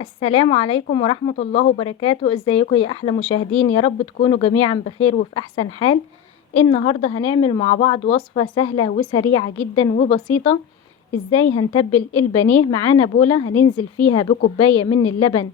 السلام عليكم ورحمة الله وبركاته. ازيكم يا احلى مشاهدين؟ يا رب تكونوا جميعا بخير وفي احسن حال. النهاردة هنعمل مع بعض وصفة سهلة وسريعة جدا وبسيطة. ازاي هنتبل البانيه؟ معانا بولة هننزل فيها بكوباية من اللبن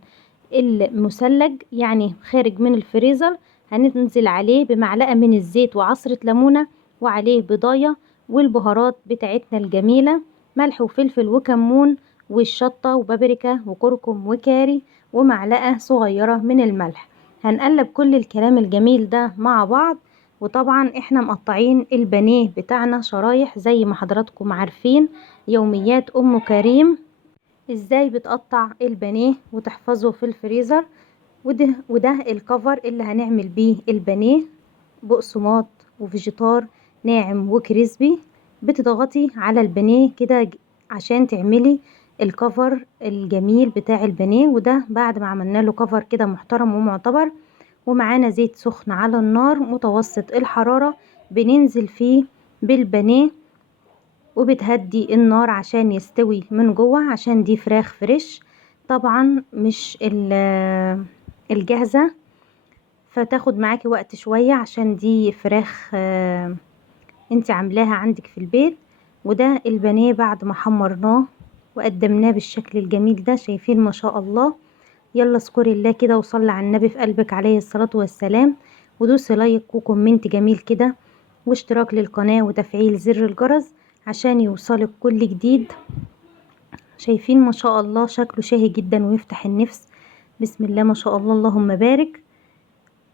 المثلج، يعني خارج من الفريزر. هننزل عليه بمعلقة من الزيت وعصرة ليمونة، وعليه بضاية والبهارات بتاعتنا الجميلة، ملح وفلفل وكمون والشطة وبابريكا وكركم وكاري ومعلقة صغيرة من الملح. هنقلب كل الكلام الجميل ده مع بعض. وطبعا احنا مقطعين البانيه بتاعنا شرايح زي ما حضراتكم عارفين يوميات ام كريم ازاي بتقطع البانيه وتحفظه في الفريزر. وده الكفر اللي هنعمل بيه البانيه، بقسماط وفيجيتار ناعم وكريسبي. بتضغطي على البانيه كده عشان تعملي الكفر الجميل بتاع البانيه. وده بعد ما عملنا له كفر كده محترم ومعتبر، ومعانا زيت سخن على النار متوسط الحرارة بننزل فيه بالبانيه، وبتهدي النار عشان يستوي من جوه، عشان دي فراخ فريش طبعا مش الجاهزة، فتاخد معاكي وقت شوية عشان دي فراخ انت عاملاها عندك في البيت. وده البانيه بعد ما حمرناه وقدمناه بالشكل الجميل ده، شايفين ما شاء الله. يلا اذكري الله كده وصلي على النبي في قلبك عليه الصلاة والسلام، ودوسي لايك وكومنت جميل كده واشتراك للقناة وتفعيل زر الجرس عشان يوصلك كل جديد. شايفين ما شاء الله شكله شاهي جدا ويفتح النفس. بسم الله ما شاء الله اللهم بارك.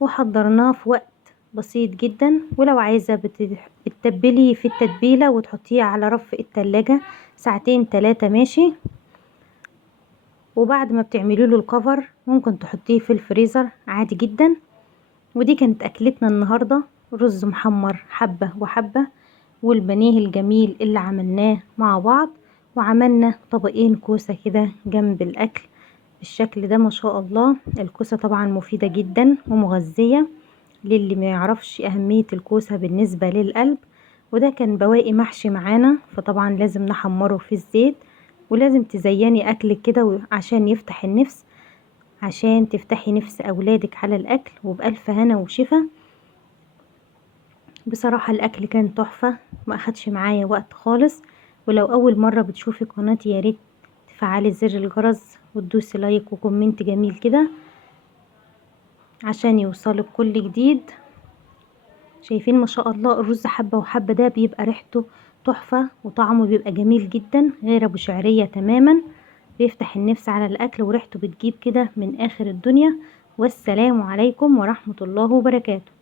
وحضرناه في وقت بسيط جدا. ولو عايزة بتتبلي في التتبيلة وتحطيه على رف التلاجة ساعتين 3 ماشي. وبعد ما بتعملي له الكفر ممكن تحطيه في الفريزر عادي جدا. ودي كانت اكلتنا النهاردة، رز محمر حبة وحبة، والبانيه الجميل اللي عملناه مع بعض. وعملنا طبقين كوسة كده جنب الاكل بالشكل ده ما شاء الله. الكوسة طبعا مفيدة جدا ومغذية للي ما يعرفش أهمية الكوسة بالنسبة للقلب. وده كان بواقي محشي معانا، فطبعا لازم نحمره في الزيت. ولازم تزيني أكلك كده عشان يفتح النفس، عشان تفتحي نفس أولادك على الأكل. وبألف هنا وشفا. بصراحة الأكل كان تحفة، ما أخدش معايا وقت خالص. ولو أول مرة بتشوفي قناتي ياريت تفعلي زر الجرس وتدوسي لايك وكومنت جميل كده عشان يوصلك كل جديد. شايفين ما شاء الله الرز حبة وحبة ده بيبقى ريحته تحفة وطعمه بيبقى جميل جدا، غير ابو شعرية تماما. بيفتح النفس على الاكل وريحته بتجيب كده من اخر الدنيا. والسلام عليكم ورحمة الله وبركاته.